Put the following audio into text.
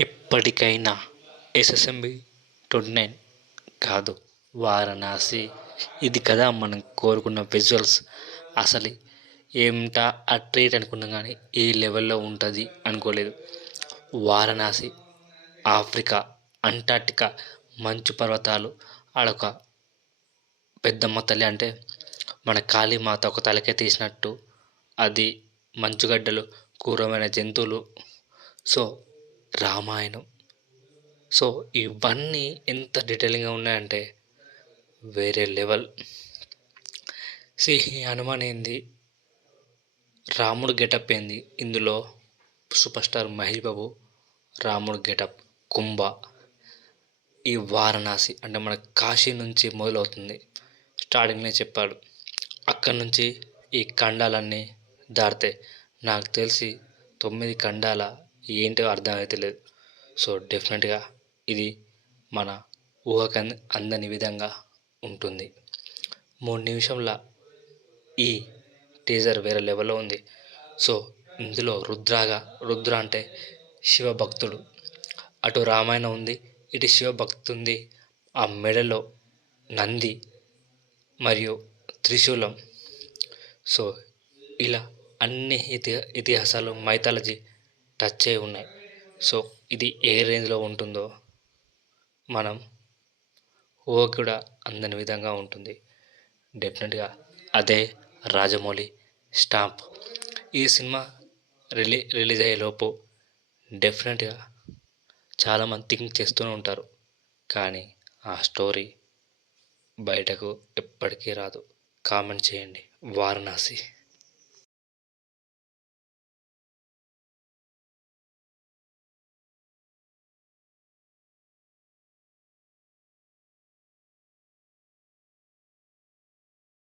ఎప్పటికైనా SSMB twenty nine కాదు వారణాసి. ఇది కదా మనం కోరుకున్న విజువల్స్ అసలు ఏమిటా ఆ ట్రీట్ అనుకున్నాం కానీ ఈ లెవెల్లో ఉంటుంది అనుకోలేదు. వారణాసి ఆఫ్రికా అంటార్టికా మంచు పర్వతాలు ఆడొక పెద్దమ్మ తల్లి అంటే మన కాళీమాత ఒక తలకే తీసినట్టు. అది మంచుగడ్డలు క్రూరమైన జంతువులు. సో రామాయణం. సో ఇవన్నీ ఎంత డీటెయిలింగ్గా ఉన్నాయంటే వేరే లెవెల్. సి హనుమాన్ ఏంది? రాముడు గెటప్ ఏంది? ఇందులో సూపర్ స్టార్ మహేష్ బాబు రాముడు గెటప్ కుంభ ఈ వారణాసి అంటే మన కాశీ నుంచి మొదలవుతుంది. స్టార్టింగ్లో చెప్పాడు. అక్కడి నుంచి ఈ ఖండాలన్నీ దాటితే నాకు తెలిసి తొమ్మిది ఖండాల ఏంటో అర్థమైతే సో డెఫినెట్గా ఇది మన ఊహకు అందని విధంగా ఉంటుంది. మూడు నిమిషంల ఈ టీజర్ వేరే లెవెల్లో ఉంది. సో ఇందులో రుద్రాగా రుద్ర అంటే శివభక్తుడు. అటు రామాయణం ఉంది ఇటు శివభక్తి ఉంది. ఆ మెడలో నంది మరియు త్రిశూలం. సో ఇలా అన్ని ఇతి ఇతిహాసాలు మైథాలజీ టచ్ అయి ఉన్నాయి. సో ఇది ఏ రేంజ్లో ఉంటుందో మనం ఊహ కూడా అందని విధంగా ఉంటుంది. డెఫినెట్గా అదే రాజమౌళి స్టాంప్. ఈ సినిమా రిలీ రిలీజ్ అయ్యేలోపు డెఫినెట్గా చాలామంది థింక్ చేస్తూనే ఉంటారు. కానీ ఆ స్టోరీ బయటకు ఎప్పటికీ రాదు. కామెంట్ చేయండి. వారణాసి.